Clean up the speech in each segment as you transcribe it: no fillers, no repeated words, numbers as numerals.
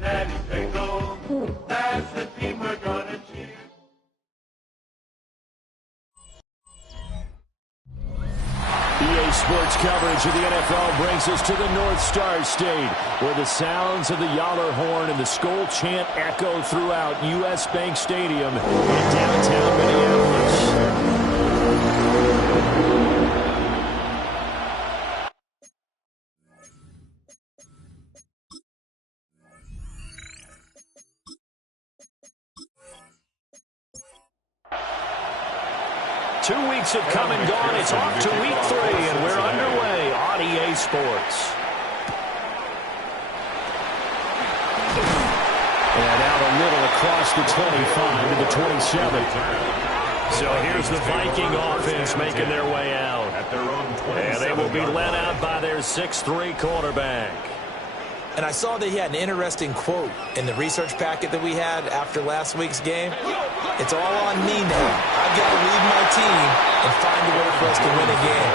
Daddy Bengals, that's the team we're gonna cheer. EA Sports coverage of the NFL brings us to the North Star State, where the sounds of the Yaller horn and the Skol chant echo throughout U.S. Bank Stadium in downtown Minneapolis. 2 weeks have come and gone. It's off to week 3, and we're underway on EA Sports. And out a little across the 25 to the 27. So here's the Viking offense making their way out. And they will be led out by their 6'3" quarterback. And I saw that he had an interesting quote in the research packet that we had after last week's game. It's all on me now. I've got to lead my team and find a way for us to win a game.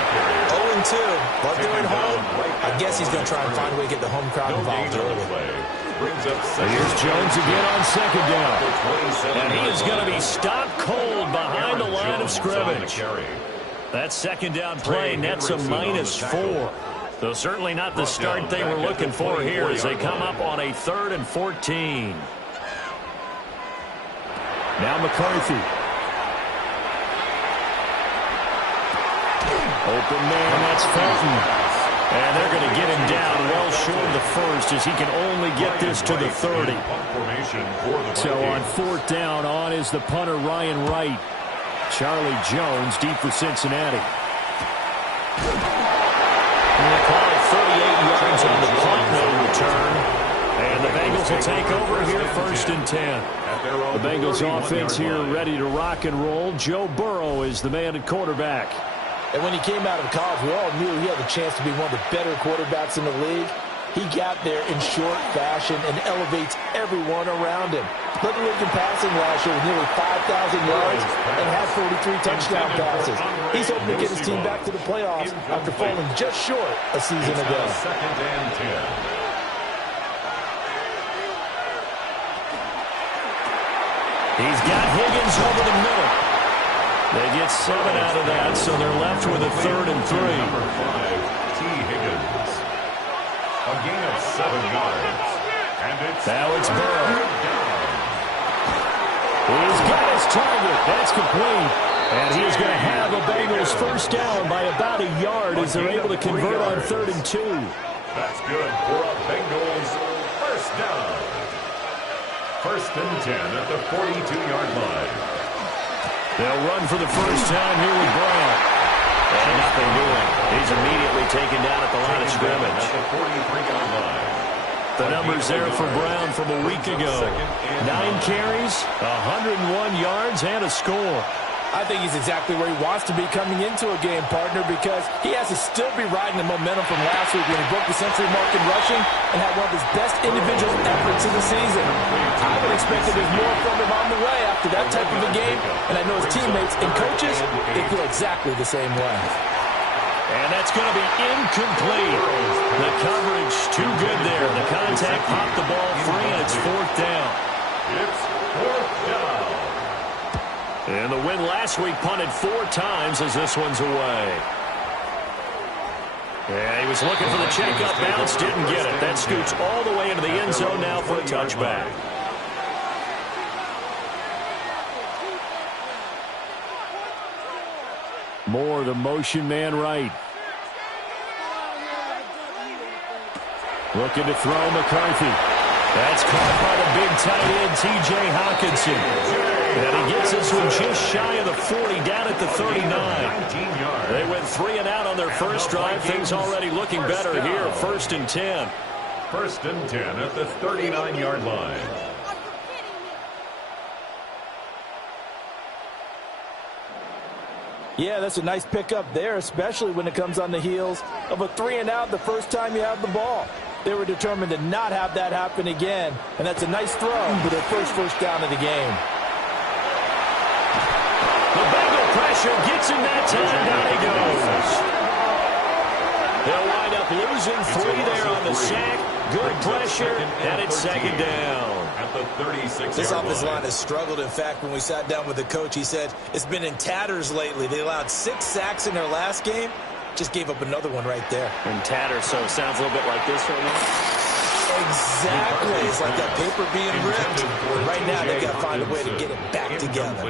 0-2, but they're at home. I guess he's going to try and find a way to get the home crowd involved early. Here's Jones again on second down. And he is going to be stopped cold behind the line of scrimmage. That second down play nets a -4. So certainly not the start they were looking for here as they come up on a 3rd and 14. Now McCarthy. Open man, that's Felton. And they're going to get him down well short of the first as he can only get this to the 30. So on 4th down, on is the punter Ryan Wright. Charlie Jones deep for Cincinnati. And they call it 38 yards on the punt, no return. And the Bengals will take over here 1st and 10. The Bengals offense here ready to rock and roll. Joe Burrow is the man at quarterback. And when he came out of college, we all knew he had the chance to be one of the better quarterbacks in the league. He got there in short fashion and elevates everyone around him. Led the league in passing last year with nearly 5,000 yards and had 43 touchdown passes. He's hoping to get his team back to the playoffs after falling just short a season ago. 2nd and 10. He's got Higgins over the middle. They get 7 out of that, so they're left with a 3rd and 3. Number 5, T. Higgins. A gain of 7 yards. And now it's Burrow. He's got his target. That's complete. And he's going to have a Bengals 1st down by about a yard as they're able to convert on 3rd and 2. That's good for a Bengals 1st down. 1st and 10 at the 42-yard line. They'll run for the first time here with Brown. And nothing doing. He's immediately taken down at the line of scrimmage. At the 43-yard line. The numbers there for Brown from a week ago. 9 carries, 101 yards, and a score. I think he's exactly where he wants to be coming into a game, partner, because he has to still be riding the momentum from last week when he broke the century mark in rushing and had one of his best individual efforts of the season. I would expect that there's more from him on the way after that type of a game, and I know his teammates and coaches, they feel exactly the same way. And that's going to be incomplete. The coverage too good there. The contact popped the ball free, and it's 4th down. It's 4th down. And the win last week punted 4 times as this one's away. And he was looking for the check-up bounce, didn't get it. That scoots all the way into the end zone now for a touchback. More the motion man right. Looking to throw McCarthy. That's caught by the big tight end, T.J. Hawkinson. And he gets this one just shy of the 40, down at the 39. They went 3 and out on their first drive. Things already looking better here. 1st and 10. 1st and 10 at the 39-yard line. Yeah, that's a nice pickup there, especially when it comes on the heels of a 3 and out the first time you have the ball. They were determined to not have that happen again, and that's a nice throw for their first down of the game. The Bengal pressure gets him that time. Down he goes. They'll wind up losing 3 there on the sack. Good pressure, and it's 2nd down. At the 36-yard This offensive line line has struggled. In fact, when we sat down with the coach, he said it's been in tatters lately. They allowed 6 sacks in their last game. Just gave up another one right there. In tatters, so it sounds a little bit like this right now. Exactly. It's like that paper being ripped. Right now, they've got to find a way to get it back together.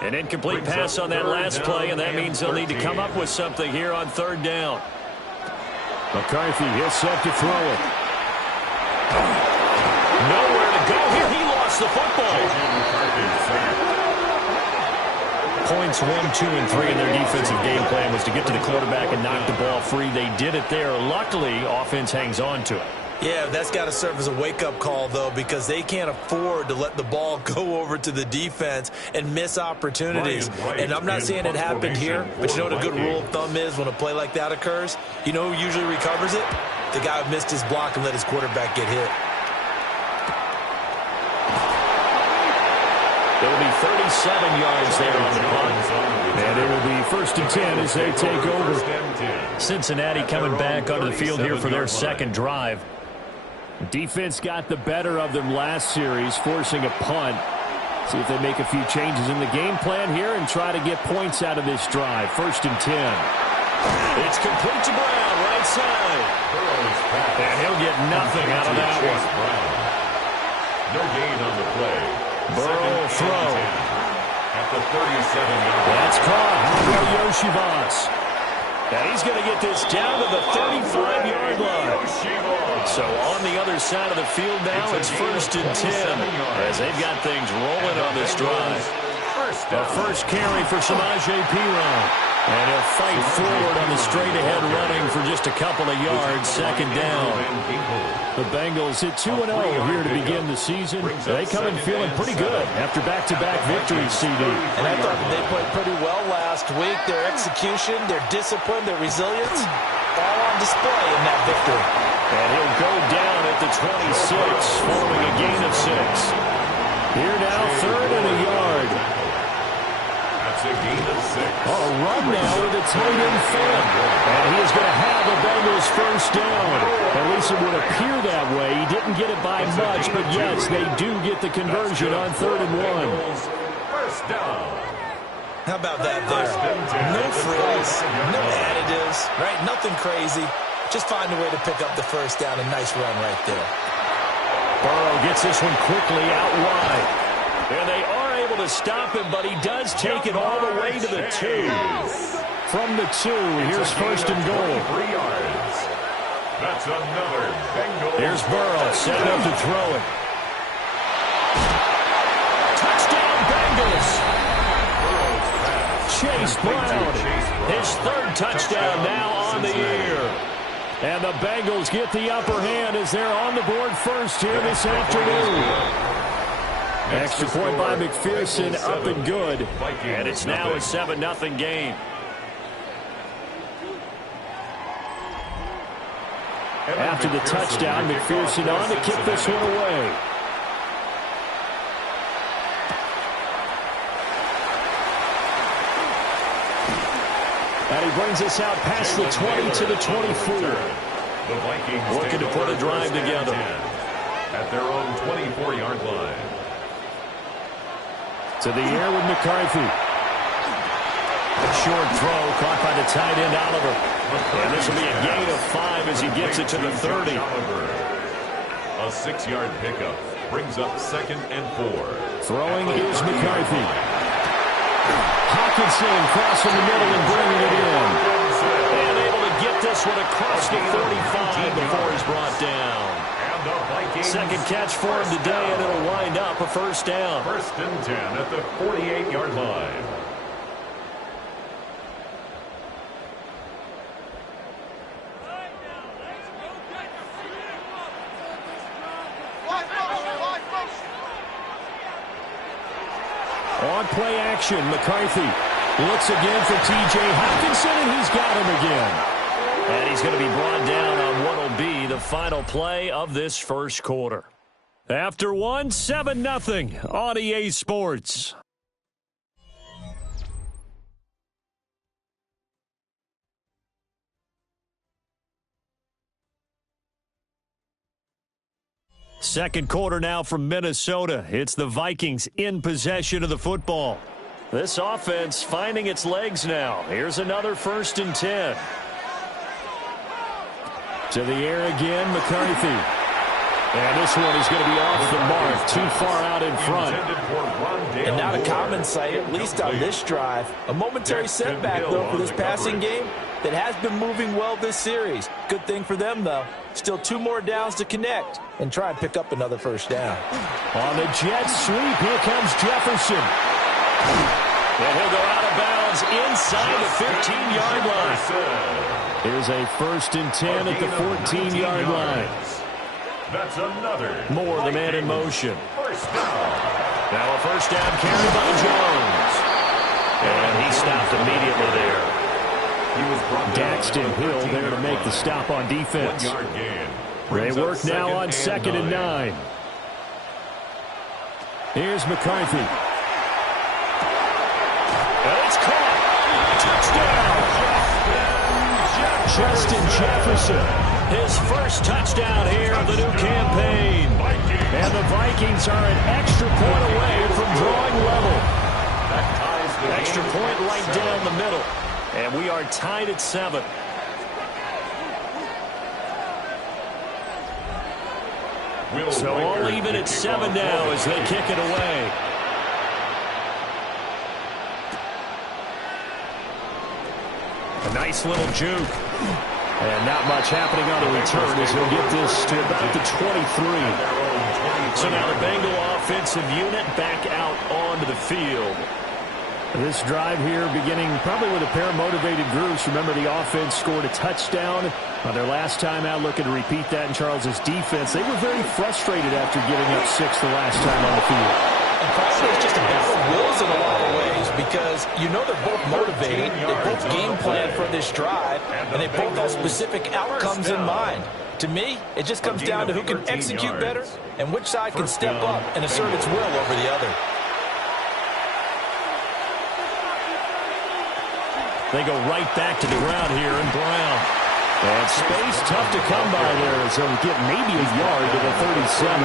An incomplete pass on that last play, and that means they'll need to come up with something here on 3rd down. McCarthy, he'll set to throw it. Nowhere to go here. He lost the football. Points 1, 2, and 3 in their defensive game plan was to get to the quarterback and knock the ball free. They did it there. Luckily, offense hangs on to it. Yeah, that's got to serve as a wake-up call, though, because they can't afford to let the ball go over to the defense and miss opportunities. And I'm not saying it happened here, but you know what a good rule of thumb is when a play like that occurs? You know who usually recovers it? The guy who missed his block and let his quarterback get hit. There will be 37 yards there on the punt. And it will be 1st and 10 as they take over. Cincinnati coming back onto the field here for their 2nd drive. Defense got the better of them last series, forcing a punt. See if they make a few changes in the game plan here and try to get points out of this drive. 1st and 10. It's complete to Brown, right side. And he'll get nothing out of that one. No gain on the play. Burrow throw. At the 37-yard line. That's caught. Yoshivas. And he's going to get this down to the 35-yard line. So on the other side of the field now, it's 1st and 10 as they've got things rolling on this drive. A first carry for Samaje Perine. And he'll fight forward on the straight-ahead running for just a couple of yards. 2nd down. The Bengals hit 2-0 here to begin the season. They come in feeling pretty good after back-to-back victories, CD. And I thought that they played pretty well last week. Their execution, their discipline, their resilience, all on display in that victory. And he'll go down at the 26, following a gain of 6. Here now, 3rd and a yard. That's a gain of 6. A run now with a tight end fan. And he is going to have the Bengals 1st down. At least it would appear that way. He didn't get it by much, but yes, they do get the conversion on 3rd and 1. 1st down. How about that there? No frills, no additives, right? Nothing crazy. Just find a way to pick up the 1st down. A nice run right there. Burrow gets this one quickly out wide. And they are able to stop him, but he does take it all the way to the 2. From the 2, here's 1st and goal. 3 yards. That's another Bengals. Here's Burrow, setting up to throw it. Touchdown, Bengals. Chase Brown, his 3rd touchdown now on the year. And the Bengals get the upper hand as they're on the board first here this afternoon. Extra point by McPherson, up and good. And it's now a 7-0 game. After the touchdown, McPherson on to kick this one away. And he brings us out past the 20 to the 24. The Vikings looking to put a drive together. At their own 24-yard line. To the air with McCarthy. A short throw caught by the tight end Oliver. And this will be a gain of 5 as he gets it to the 30. A 6-yard pickup brings up 2nd and 4. Throwing is McCarthy. Hawkinson crossing the middle and bringing it in. And able to get this one across the 45 before he's brought down. And the Vikings. Second catch for him today, and it'll wind up a first down. 1st and 10 at the 48-yard line. On play action, McCarthy looks again for T.J. Hockenson, and he's got him again. And he's going to be brought down on what will be the final play of this first quarter. After 7-0 on EA Sports. Second quarter now from Minnesota. It's the Vikings in possession of the football. This offense finding its legs now. Here's another 1st and 10. To the air again, McCarthy. And this one is going to be off the mark, too far out in front. And not a common sight, at least on this drive. A momentary setback, though, for this passing game that has been moving well this series. Good thing for them, though. Still 2 more downs to connect and try and pick up another first down. On the jet sweep, here comes Jefferson. And he'll go out of bounds inside the 15-yard line. Here's a 1st and 10 at the 14-yard line. That's another. More the man in motion. Now a first down carry by Jones. And he stopped immediately there. Daxton Hill there to make the stop on defense. They work now on 2nd and 9. Here's McCarthy. And it's caught. Touchdown. Justin Jefferson. His first touchdown here of the new campaign. And the Vikings are an extra point away from drawing level. Extra point right down the middle. And we are tied at 7. So all even at 7 now as they kick it away. A nice little juke. And not much happening on the return as he'll get this to about the 23. So now the Bengal offensive unit back out onto the field. This drive here beginning probably with a pair of motivated groups. Remember, the offense scored a touchdown on their last time out. Looking to repeat that in Charles's defense. They were very frustrated after giving up 6 the last time on the field. And probably it's just a battle of wills in a lot of ways because you know they're both motivated. They both game plan for this drive, and they both have specific outcomes in mind. To me, it just comes down to who can execute better and which side can step up and assert its will over the other. They go right back to the ground here in Brown. And space tough to come by there as he'll get maybe a yard to the 37.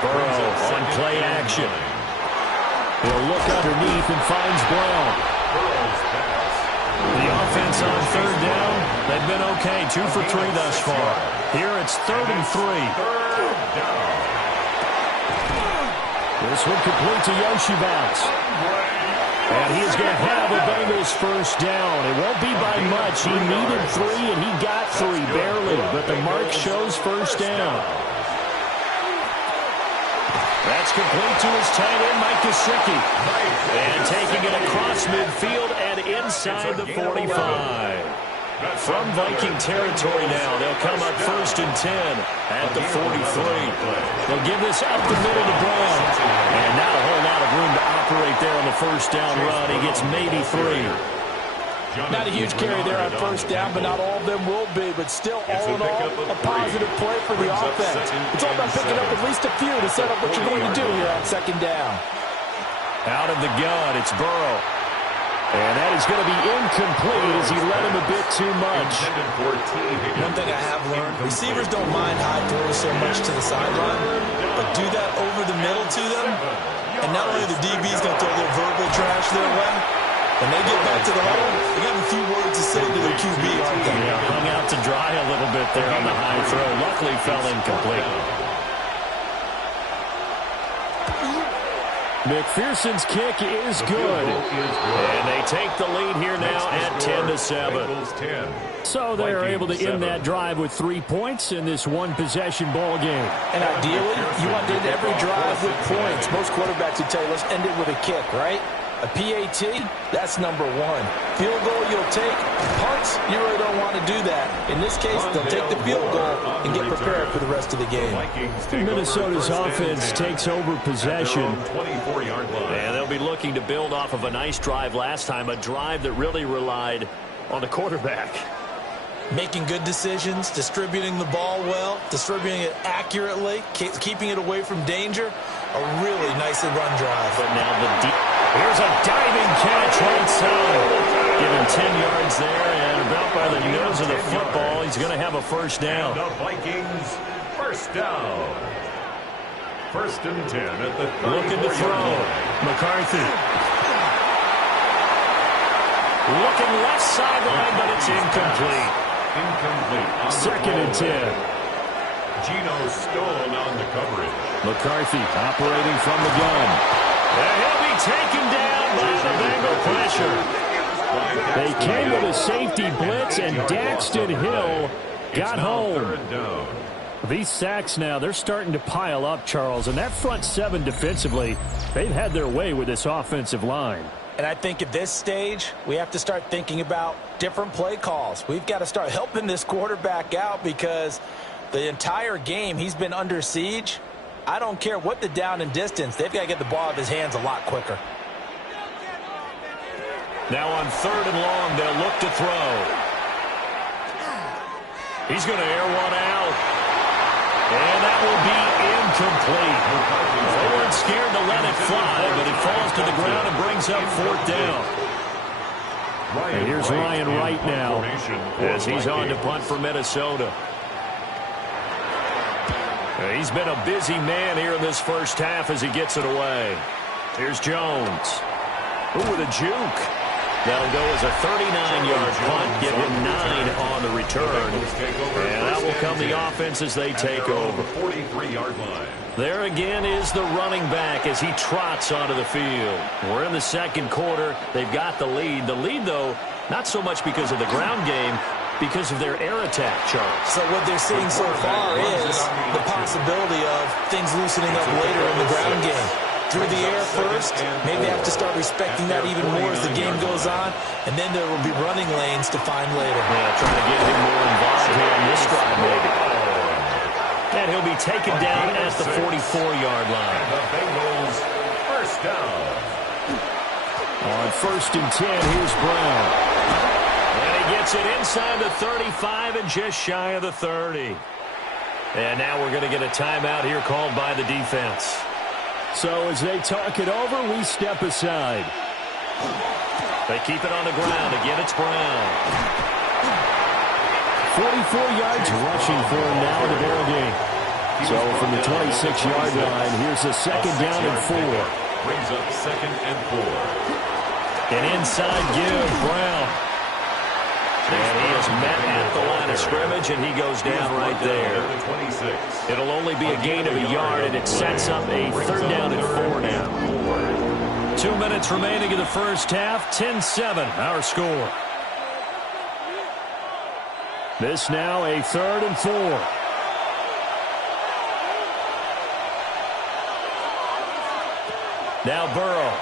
Burrow on play action. He'll look underneath and finds Brown. The offense on 3rd down, they've been okay. 2 for 3 thus far. Here it's 3rd and 3. This one complete to Yoshibats. And he is going to have the Bengals first down. It won't be by much. He needed 3, and he got 3, barely. But the mark shows first down. That's complete to his tight end, Mike Gesicki. And taking it across midfield and inside the 45. From Viking territory now, they'll come up 1st and 10 at the 43. They'll give this out the middle to Brown. And not a whole lot of room to operate there on the first down run. He gets maybe 3. Not a huge carry there on first down, but not all of them will be. But still, all in all, a positive play for the offense. It's all about picking up at least a few to set up what you're going to do here on 2nd down. Out of the gun, it's Burrow. And that is going to be incomplete as he led him a bit too much. One thing I have learned, receivers don't mind high throws so much to the sideline, but do that over the middle to them, and not only the DB's going to throw a little verbal trash their way, when they get back to the huddle, they got a few words to say to their QB, aren't they? Yeah, hung out to dry a little bit there on the high throw. Luckily fell incomplete. McPherson's kick is good. And they take the lead here now at 10-7. Bengals 10. So they're Vikings able to 7. end that drive with 3 points in this one-possession ball game. And ideally, you want to end every drive with points. Most quarterbacks would tell you, let's end it with a kick, right? A PAT, that's number one. Field goal, you'll take. Punts, you really don't want to do that. In this case, they'll take the field goal and get prepared for the rest of the game. Minnesota's offense takes over possession. 24-yard line. And they'll be looking to build off of a nice drive last time, a drive that really relied on the quarterback. Making good decisions, distributing the ball well, distributing it accurately, keeping it away from danger. A really nicely run drive. But now here's a diving catch right side. Given 10 yards there, and about by the nose of the football, he's going to have a first down. And the Vikings, first down. First and 10 at the 34-yard Looking to throw. line. McCarthy. Looking left sideline, but it's incomplete. Incomplete. Second and 10. Geno Stone on the coverage. McCarthy operating from the gun. And he'll be taken down by the Bengal pressure. They came with a safety blitz, and Daxton Hill got home. These sacks now, they're starting to pile up, Charles. And that front seven defensively, they've had their way with this offensive line. And I think at this stage, we have to start thinking about different play calls. We've got to start helping this quarterback out because the entire game he's been under siege. I don't care what the down and distance. They've got to get the ball out of his hands a lot quicker. Now on third and long, they'll look to throw. He's going to air one out. And that will be incomplete. They weren't scared to let it fly, but it falls to the ground and brings up fourth down. And here's Ryan Wright now as he's on to punt for Minnesota. He's been a busy man here in this first half as he gets it away. Here's Jones. Ooh, with a juke. That'll go as a 39-yard punt, give him 9 on the return. And that will come the offense as they take over. 43-yard line. There again is the running back as he trots onto the field. We're in the second quarter. They've got the lead. The lead, though, not so much because of the ground game, because of their air attack, Charles. So what they're seeing so far is the possibility of things loosening up later in the ground game. Through the air first, maybe they have to start respecting that even more as the game goes on, and then there will be running lanes to find later. Yeah, trying to get him more involved here in this drive, maybe. And he'll be taken down at the 44-yard line. The Bengals, first down. On first and 10, here's Brown. And he gets it inside the 35 and just shy of the 30. And now we're going to get a timeout here called by the defense. So as they talk it over, we step aside. They keep it on the ground. Again, it's Brown. 44 yards rushing for him now in the ball game. So from the 26-yard line, here's a second down and 4. Brings up second and 4. An inside give, Brown. And he is met at the line of scrimmage, and he goes down right there. It'll only be a gain of a yard, and it sets up a third down and 4 now. 2 minutes remaining in the first half, 10-7, our score. This now a third and 4. Now Burrow.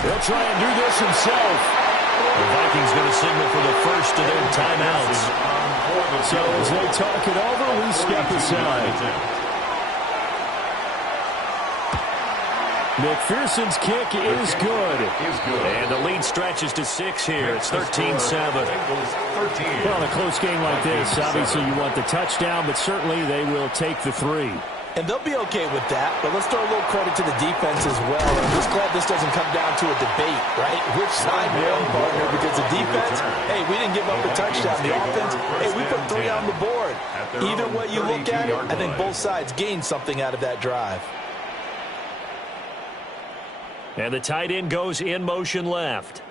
He'll try and do this himself. The Vikings going to signal for the first of their timeouts. So as they talk it over, we step aside. McPherson's kick is good. And the lead stretches to 6 here. It's 13-7. Well, in a close game like this, obviously you want the touchdown, but certainly they will take the 3. And they'll be okay with that, but let's throw a little credit to the defense as well. And I'm just glad this doesn't come down to a debate, right? Which side won, partner? Because the defense, hey, we didn't give up a touchdown. The offense, hey, we put 3 on the board. Either way you look at it, I think both sides gained something out of that drive. And the tight end goes in motion left.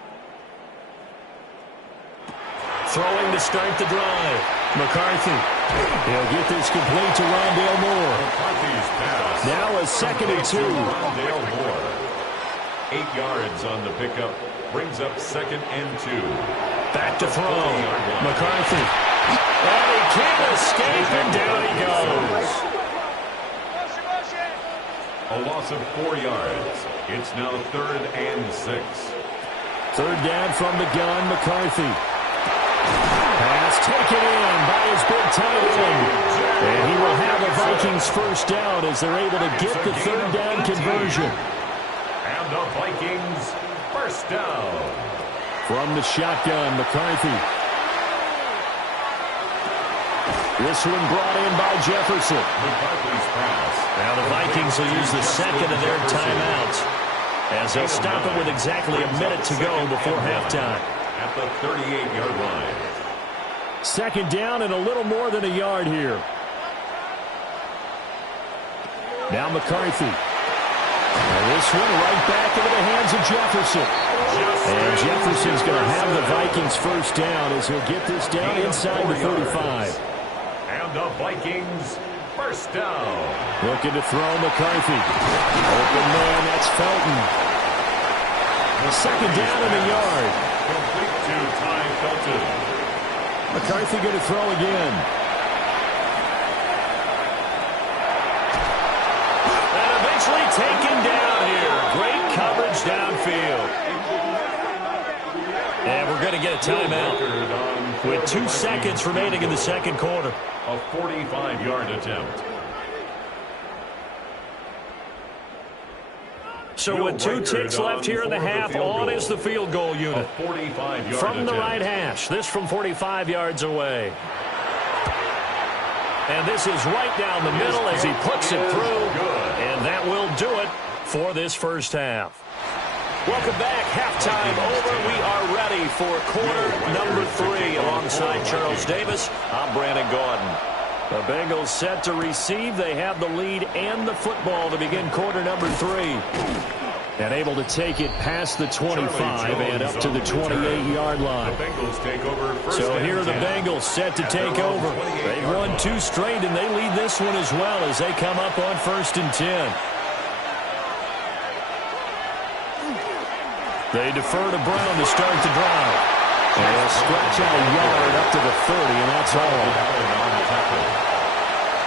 Throwing to start the drive. McCarthy. He'll get this complete to Rondale Moore. Now a second and 2. Rondale Moore. 8 yards on the pickup. Brings up 2nd and 2. Back to throw. McCarthy. And he can't escape, and down he goes. A loss of 4 yards. It's now 3rd and 6. 3rd down from the gun, McCarthy. Pass taken in by his big tight end. And he will have a Vikings first down as they're able to get the 3rd down conversion. And the Vikings first down. From the shotgun, McCarthy. This one brought in by Jefferson. McCarthy's pass. Now the Vikings will use the second of their timeouts as they'll stop it with exactly a minute to go before halftime. At the 38-yard line. 2nd down and a little more than a yard here. Now McCarthy. And this one right back into the hands of Jefferson. And Jefferson's going to have the Vikings first down as he'll get this down inside the 35. And the Vikings first down. Looking to throw McCarthy. Open man, that's Felton. 2nd down and a yard. Complete to Ty Felton. McCarthy going to throw again. And eventually taken down here. Great coverage downfield. And we're going to get a timeout with 2 seconds remaining in the 2nd quarter. A 45-yard attempt. So with 2 ticks left here in the half, on is the field goal unit. A 45-yard From the attempt. right hash, this from 45 yards away. And this is right down the middle as he puts it through. And that will do it for this first half. Welcome back. Halftime over. We are ready for quarter number 3 alongside Charles Davis. I'm Brandon Gordon. The Bengals set to receive. They have the lead and the football to begin quarter number 3. And able to take it past the 25 and up to the 28-yard line. The Bengals take over first. So here are the Bengals set to take over. They've won 2 straight, and they lead this one as well as they come up on 1st and 10. They defer to Brown to start the drive. And they'll stretch out a yard up to the 30, and that's all.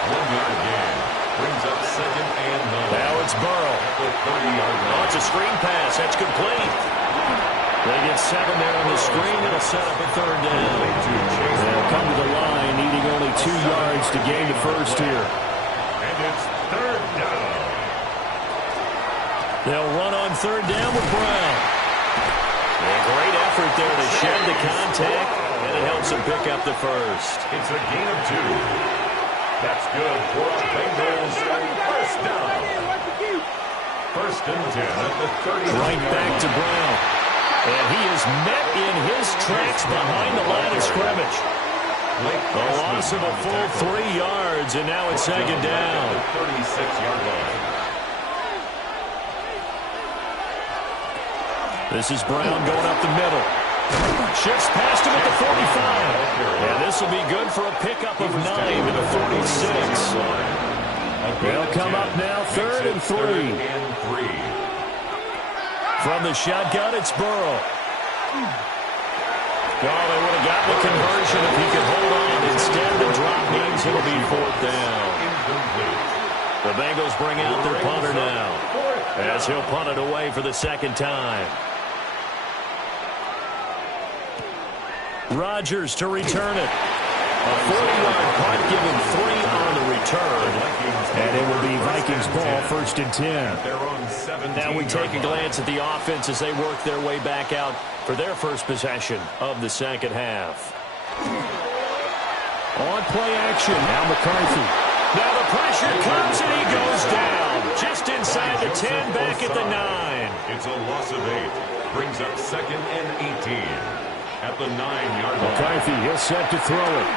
1-yard gain. Brings up 2nd and 9. Now it's Burrow. The 30-yard line. It's a screen pass. That's complete. They get 7 there on the screen. It'll set up a 3rd down. They'll come to the line, needing only 2 yards to gain the first here. And it's 3rd down. They'll run on 3rd down with Brown. A great effort there to shed the contact, and it helps him pick up the first. It's a gain of 2. That's good for the Bengals. First down. 1st and 10 at the 30. Right back to Brown. And he is met in his tracks behind the line of scrimmage. A loss of a full 3 yards, and now it's 2nd down. 36-yard line. This is Brown going up the middle. Shifts past him at the 45. And this will be good for a pickup of 9 to the 46. They'll come up now 3rd and 3. From the shotgun, it's Burrow. Oh, they would have gotten the conversion if he could hold on. Instead, the drop means it'll be 4th down. The Bengals bring out their punter now as he'll punt it away for the 2nd time. Rodgers to return it. A 40-yard punt, giving 3 on the return. And it will be Vikings ball 1st and 10. Now we take a glance at the offense as they work their way back out for their first possession of the 2nd half. On play action, now McCarthy. Now the pressure comes and he goes down. Just inside the 10, back at the 9. It's a loss of 8. Brings up 2nd and 18. At the 9-yard line. McCarthy, he'll set to throw it.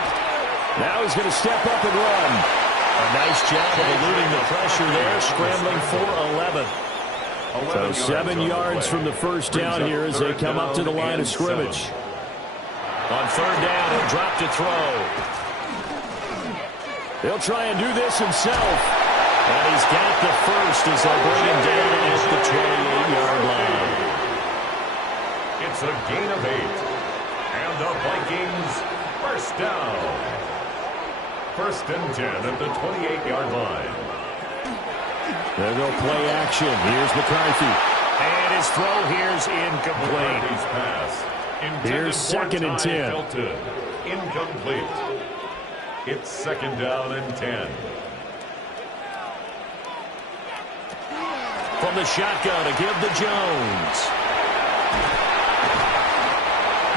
Now he's going to step up and run. A nice job of eluding the pressure there, scrambling for 11. So 7 yards from the first down here as they come up to the line of scrimmage. On 3rd down, he'll drop to throw. He'll try and do this himself. And he's got the first as they'll bring him down at the 28-yard line. It's a gain of 8. And the Vikings first down. 1st and 10 at the 28-yard line. There go play action. Here's McCarthy. And his throw here's incomplete. McCarthy's pass. Here's 2nd and 10. Filtered. Incomplete. It's 2nd down and 10. From the shotgun to give to Jones.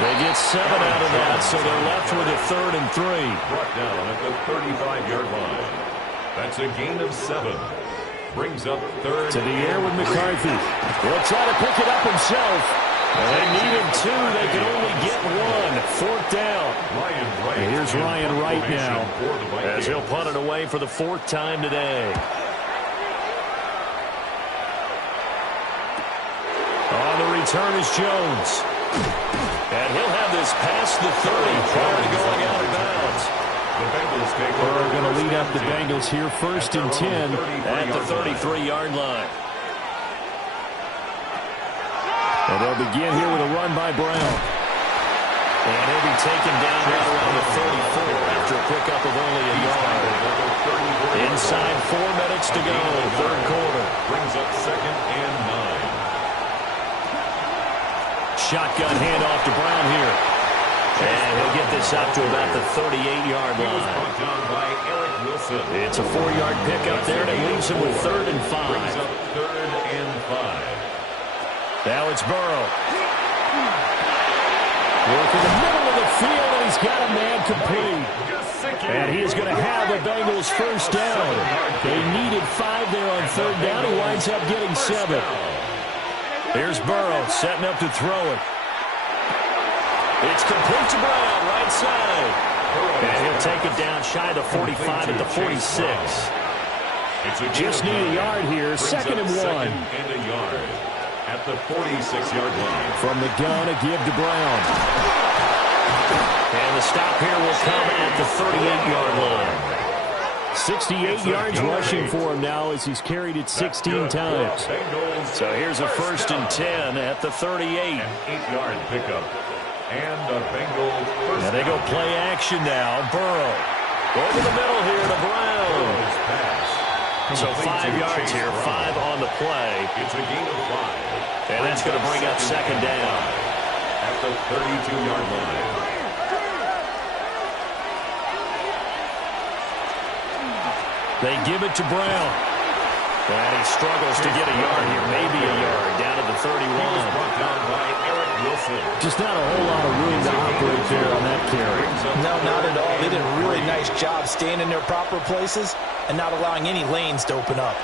They get 7 out of that, so they're left with a 3rd and 3. Brought down at the 35-yard line. That's a gain of 7. Brings up 3rd. To the air with McCarthy. He'll try to pick it up himself. They needed 2. They could only get 1. 4th down. And here's Ryan Wright now, as he'll punt it away for the 4th time today. On the return is Jones. And he'll have this past the 30 prior to going out of bounds. The Bengals take over. We're going to lead up the Bengals here 1st and 10 at the 33-yard line. And they'll begin here with a run by Brown. And he'll be taken down right around the 34 after a pickup of only a yard. Inside 4 minutes to go, 3rd quarter. Brings up 2nd and 9. Shotgun handoff to Brown here. And he'll get this up to about the 38-yard line. It's a 4-yard pickup there, and it leaves him with 3rd and 5. Brings up 3rd and 5. Now it's Burrow. Work in the middle of the field, and he's got a man complete. And he is going to have the Bengals first down. They needed 5 there on 3rd down. He winds up getting 7. Here's Burrow setting up to throw it. It's complete to Brown, right side. And he'll take it down shy of the 45 at the 46. Just need a yard here. 2nd and 1. And a yard at the 46-yard line. From the gun, a give to Brown. And the stop here will come at the 38-yard line. 68 yards rushing for him now as he's carried it 16 times. So here's a 1st and 10 at the 38. An 8-yard pickup. And a Bengals first. And they go play action now. Burrow. Over the middle here to Brown. So 5 yards here, 5 on the play. It's a gain of 5. And that's going to bring up 2nd down. At the 32-yard line. They give it to Brown. And he struggles to get a yard here, maybe a yard, down to the 31. Brought down by Eric Wilson. Just not a whole lot of room to operate there on that carry. No, not at all. They did a really nice job staying in their proper places and not allowing any lanes to open up.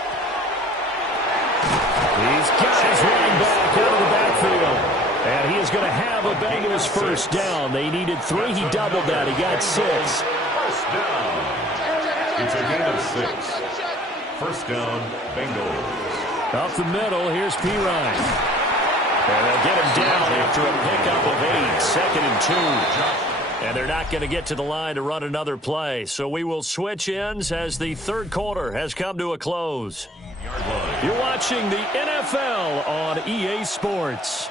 He's got his running back out of the backfield. And he is going to have a Bengals first down. They needed 3. He doubled that. He got 6. First down. It's a gain of 6. First down, Bengals. Up the middle, here's Pirine. And they'll get him down after a pickup of 8. 2nd and 2. And they're not going to get to the line to run another play. So we will switch ends as the 3rd quarter has come to a close. You're watching the NFL on EA Sports.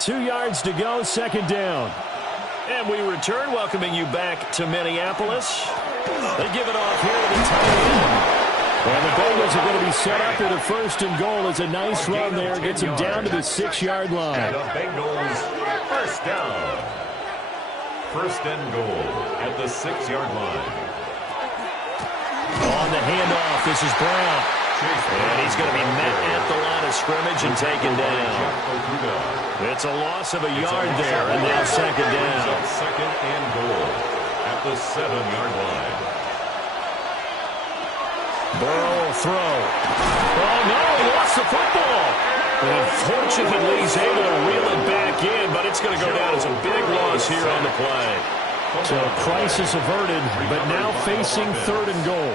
2 yards to go, 2nd down. And we return, welcoming you back to Minneapolis. They give it off here to the tight end. And the Bengals are going to be set up with a 1st and goal. It's a nice run there. Gets him down to the 6-yard line. And the Bengals first down. 1st and goal at the 6-yard line. On the handoff, this is Brown. And he's going to be met at the line of scrimmage and taken down. It's a loss of a yard there, and now 2nd down. 2nd and goal at the 7-yard line. Burrow will throw. Oh, no, he lost the football. And fortunately, he's able to reel it back in, but it's going to go down as a big loss here on the play. So crisis averted, but now facing 3rd and goal.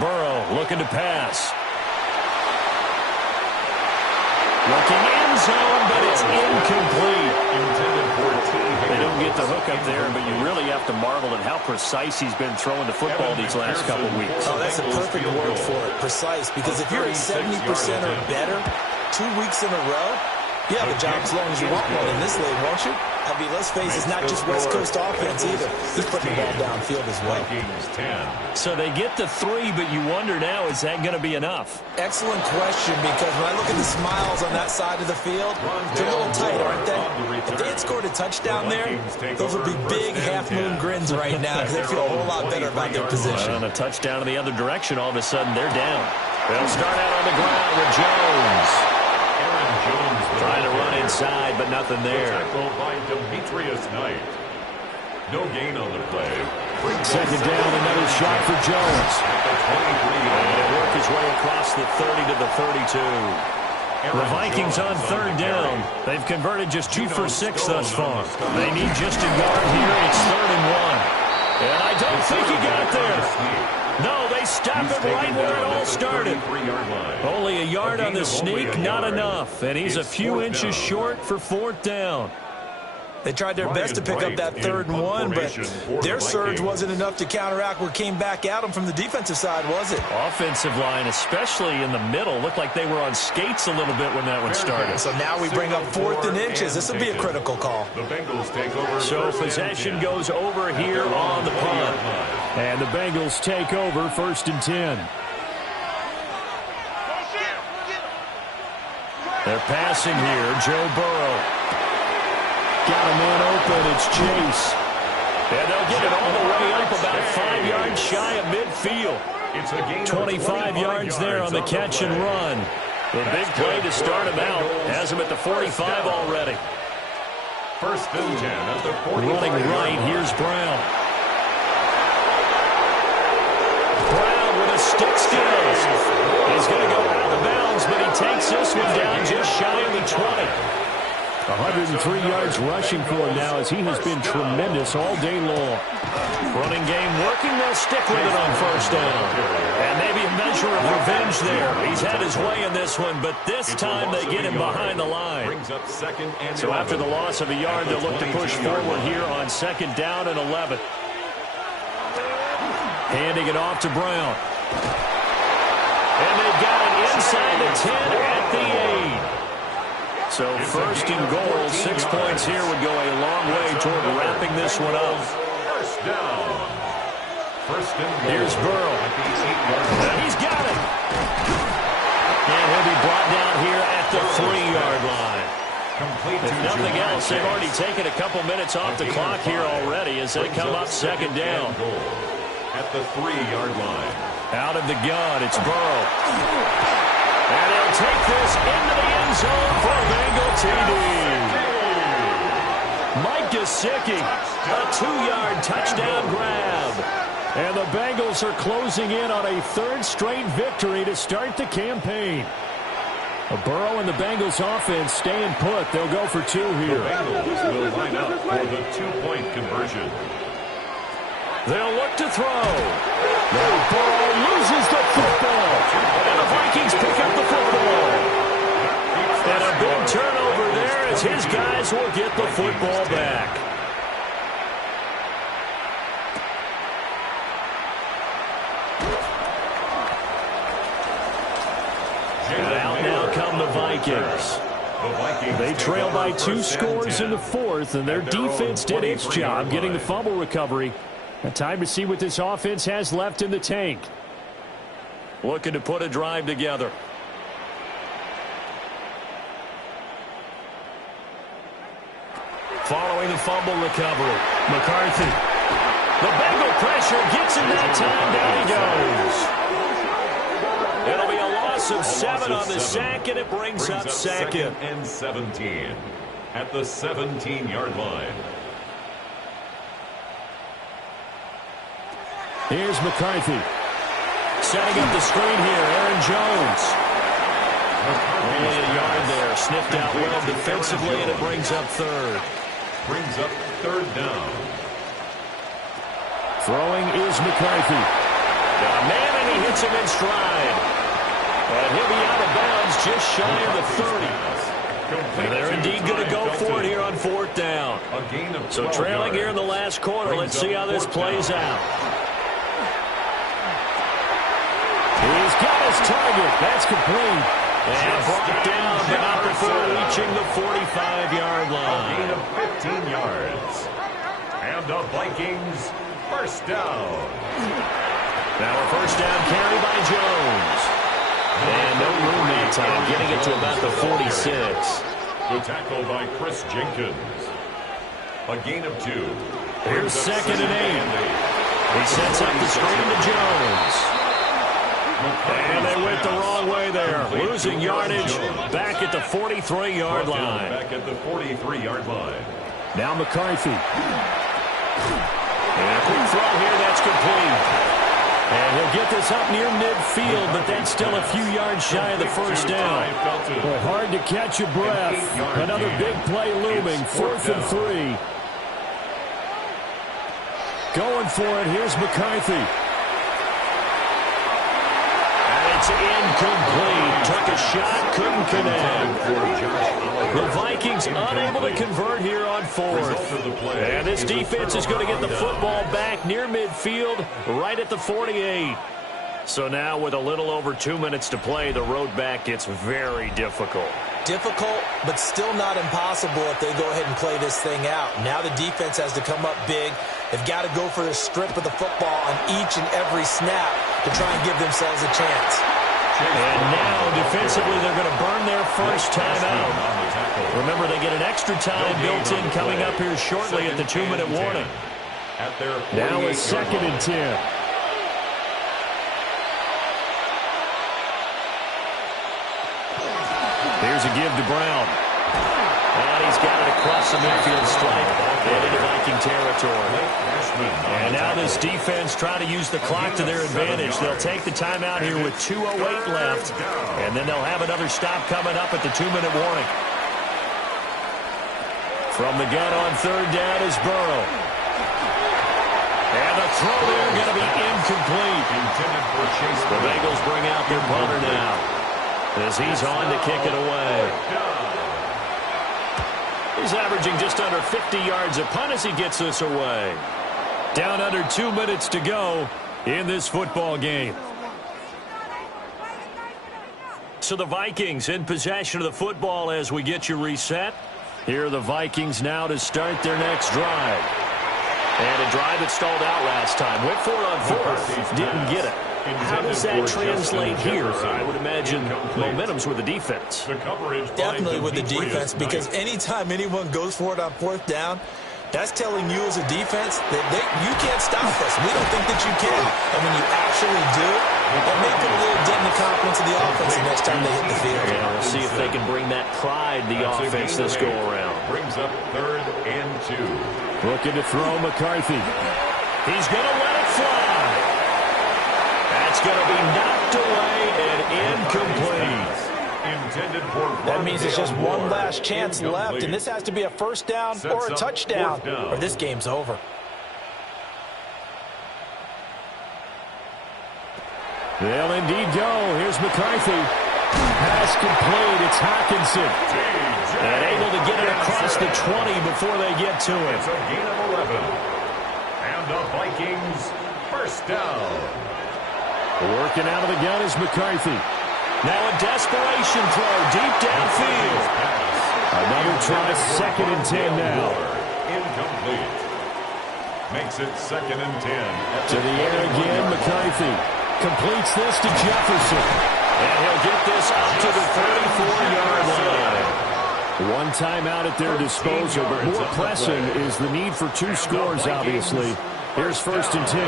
Burrow looking to pass. Looking end zone, but it's incomplete. They don't get the hook up there, but you really have to marvel at how precise he's been throwing the football these last couple weeks. Oh, that's a perfect word for it, precise, because if you're at 70% or better, 2 weeks in a row? You have a job as long as you want one in this league, won't you? I mean, let's face it, it's not just West Coast offense either. He's putting the ball downfield as well. So they get the 3, but you wonder now, is that going to be enough? Excellent question, because when I look at the smiles on that side of the field, they're a little tight, aren't they? If they had scored a touchdown there, those would be big half-moon grins right now, because they feel a whole lot better about their position. On a touchdown in the other direction, all of a sudden they're down. They'll start out on the ground with Jones. Trying to run inside, but nothing there. Tackled by Demetrius Knight. No gain on the play. Second down, another shot for Jones. And he'll work his way across the 30 to the 32. The Vikings on third down. They've converted just 2 for 6 thus far. They need just a yard here. It's 3rd and 1. And I don't think he got there. No, they stop it right where it all started. Only a yard on the sneak, not enough. And he's a few inches short for 4th down. They tried their best to pick up that 3rd and 1, but their surge wasn't enough to counteract what came back at them from the defensive side, was it? Offensive line, especially in the middle, looked like they were on skates a little bit when that one started. So now we bring up 4th and inches. This will be a critical call. The Bengals take over. So possession goes over here on the punt. And the Bengals take over 1st and 10. They're passing here. Joe Burrow. Got a man open. It's Chase. And they'll get it all the way up about 5 yards shy of midfield. It's a gain 25 yards there on the catch and run. The big play to start him out. Has him at the 45 already. 1st and 10 at the 45. Running right. Here's Brown. Brown with a stick skills. He's going to go out of bounds, but he takes this one down just shy of the 20. 103 yards rushing for him now as he has been tremendous all day long. Running game working. They'll stick with it on 1st down. And maybe a measure of revenge there. He's had his way in this one, but this time they get him behind the line. So after the loss of a yard, they'll look to push forward here on 2nd down and 11. Handing it off to Brown. And they've got it inside the 10 at the 8. So 1st and goal, 6 points here would go a long way toward wrapping this one up. 1st down. 1st and goal. Here's Burrow. And he's got it. And he'll be brought down here at the 3-yard line. If nothing else, they've already taken a couple minutes off the clock here already as they come up 2nd down. At the 3-yard line. Out of the gun, it's Burrow. And he'll take this into the end zone for a Bengal TD. Mike Gesicki, a 2-yard touchdown grab. And the Bengals are closing in on a 3rd straight victory to start the campaign. Burrow and the Bengals offense staying put. They'll go for 2 here. The Bengals will line up for the 2-point conversion. They'll look to throw. Now Burrow loses the football. And the Vikings pick up the football. And a big turnover there as his guys will get the football back. And out now come the Vikings. They trail by 2 scores in the 4th, and their defense did its job getting the fumble recovery. Time to see what this offense has left in the tank. Looking to put a drive together. Following the fumble recovery, McCarthy. The Bengal pressure gets him that time. Down he goes. It'll be a loss of 7 on the sack, and it brings up 2nd and 17 at the 17-yard line. Here's McCarthy. Setting up the screen here, Aaron Jones. Only a yard there. Sniffed out well defensively, and it brings up 3rd. Brings up 3rd down. Throwing is McCarthy. Got a man, and he hits him in stride. And he'll be out of bounds just shy of the 30. And they're indeed going to go for it here on 4th down. So trailing here in the last quarter. Let's see how this plays out. He's got his target. That's complete. And brought down, but not before reaching the 45-yard line. A gain of 15 yards. And the Vikings first down. Now a first down carry by Jones. And no room that time, getting it to about the 46. The tackle by Chris Jenkins. A gain of 2. Here's second and 8. He sets up the screen to Jones. And they went the wrong way there. Losing yardage back at the 43-yard line. Back at the 43-yard line. Now McCarthy. And a quick throw here, that's complete. And he'll get this up near midfield, but that's still a few yards shy of the first down. Well, hard to catch your breath. Another big play looming, 4th and 3. Going for it, here's McCarthy. And it's incomplete. Took a shot, couldn't connect. The Vikings unable to convert here on 4th. And this defense is going to get the football back near midfield, right at the 48. So now with a little over 2 minutes to play, the road back gets very difficult. Difficult, but still not impossible if they go ahead and play this thing out. Now the defense has to come up big. They've got to go for the strip of the football on each and every snap to try and give themselves a chance. And now, defensively, they're going to burn their first time out. Remember, they get an extra time built in coming up here shortly at the 2-minute warning. Now it's 2nd and 10. Here's a give to Brown. And he's got it across the midfield stripe and into Viking territory. And now this defense trying to use the clock to their advantage. They'll take the timeout here with 2:08 left. And then they'll have another stop coming up at the 2-minute warning. From the gun on 3rd down is Burrow. And the throw there going to be incomplete. The Bengals bring out their punter now, as he's on to kick it away. He's averaging just under 50 yards a punt as he gets this away. Down under 2 minutes to go in this football game. So the Vikings in possession of the football as we get you reset. Here are the Vikings now to start their next drive. And a drive that stalled out last time. Went for it on 4th. Didn't get it. How does that translate here? I would imagine momentum's with the defense. Definitely with the defense, because anytime anyone goes for it on 4th down, that's telling you as a defense that you can't stop us. We don't think that you can. And when you actually do, that may put a little dent in the confidence of the offense the next time they hit the field. Yeah, we'll see if they can bring that pride to the offense this go around. Brings up 3rd and 2. Looking to throw McCarthy. He's going to let it fly. That's going to be knocked away and incomplete. That means it's just one last chance left, and this has to be a first down or a touchdown, or this game's over. They'll indeed go. Here's McCarthy. Pass complete. It's Hawkinson. And able to get it across the 20 before they get to it. It's a gain of 11. And the Vikings first down. Working out of the gun is McCarthy. Now a desperation throw deep downfield. Another try, 2nd and 10 now. Incomplete. Makes it 2nd and 10. To the air again, McCarthy. Completes this to Jefferson. And he'll get this up to the 34-yard line. One timeout at their disposal, but more pressing is the need for 2 scores, obviously. Here's 1st and 10.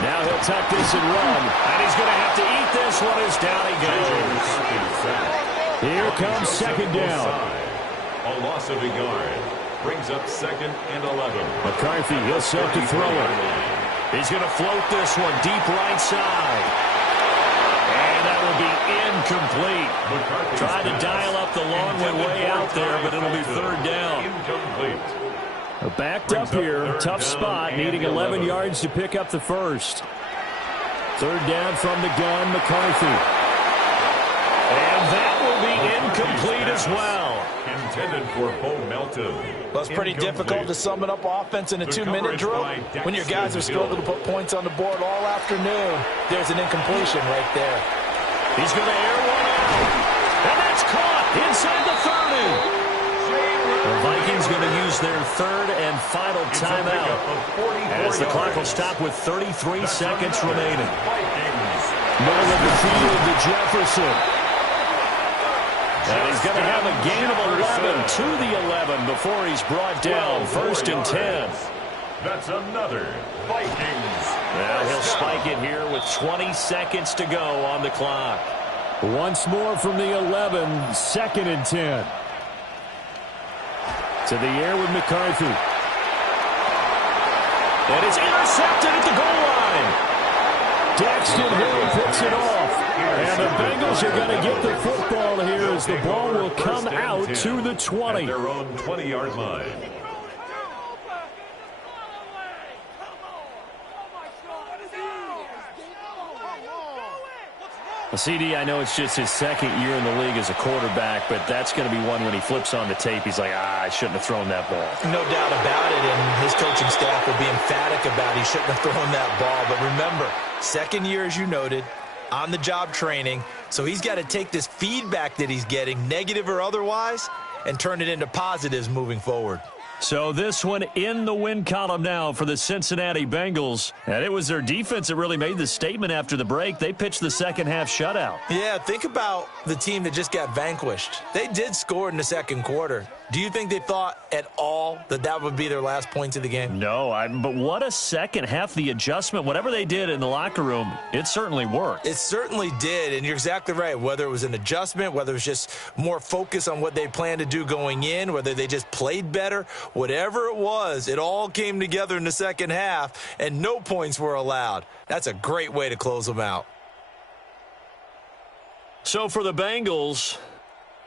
Now he'll tuck this and run. And he's going to have to eat this one as down he goes. Here comes 2nd down. A loss of a yard. Brings up 2nd and 11. McCarthy, he'll set to throw it. He's going to float this one deep right side. And that will be incomplete. Tried to dial up the long way out there, but it'll be 3rd down. Incomplete. Backed up here, tough spot, needing 11 yards to pick up the first. 3rd down from the gun, McCarthy. And that will be incomplete as well. Intended for Bo Melton. Well, it's pretty difficult to sum it up offense in a 2-minute drill when your guys are struggling to put points on the board all afternoon. There's an incompletion right there. He's going to air one out. And that's caught inside the 30. The Vikings going to use their third and final timeout as the clock will stop with 33 seconds remaining. Middle of the field to Jefferson. And he's going to have a gain of 11 to the 11 before he's brought down. 1st and 10. That's another Vikings. Now he'll spike it here with 20 seconds to go on the clock. Once more from the 11, 2nd and 10. To the air with McCarthy. And it's intercepted at the goal line. Daxton Hill picks it off. And the Bengals are going to get the football here as the ball will come out to the 20. At their own 20-yard line. Well, CD, I know it's just his 2nd year in the league as a quarterback, but that's going to be one when he flips on the tape. He's like, I shouldn't have thrown that ball. No doubt about it, and his coaching staff will be emphatic about he shouldn't have thrown that ball. But remember, 2nd year, as you noted, on-the-job training. So he's got to take this feedback that he's getting, negative or otherwise, and turn it into positives moving forward. So this one in the win column now for the Cincinnati Bengals. And it was their defense that really made the statement after the break. They pitched the second-half shutout. Yeah, think about the team that just got vanquished. They did score in the 2nd quarter. Do you think they thought at all that that would be their last points of the game? No, but what a second half. The adjustment, whatever they did in the locker room, it certainly worked. It certainly did, and you're exactly right. Whether it was an adjustment, whether it was just more focus on what they planned to do going in, whether they just played better, whatever it was, it all came together in the 2nd half, and no points were allowed. That's a great way to close them out. So for the Bengals,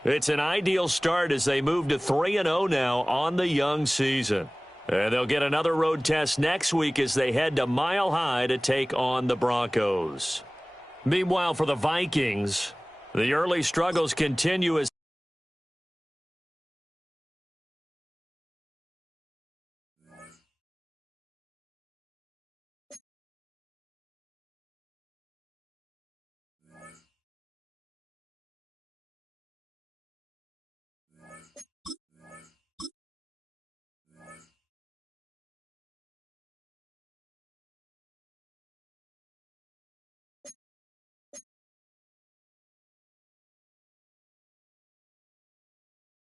it's an ideal start as they move to 3-0 now on the young season. And they'll get another road test next week as they head to Mile High to take on the Broncos. Meanwhile, for the Vikings, the early struggles continue as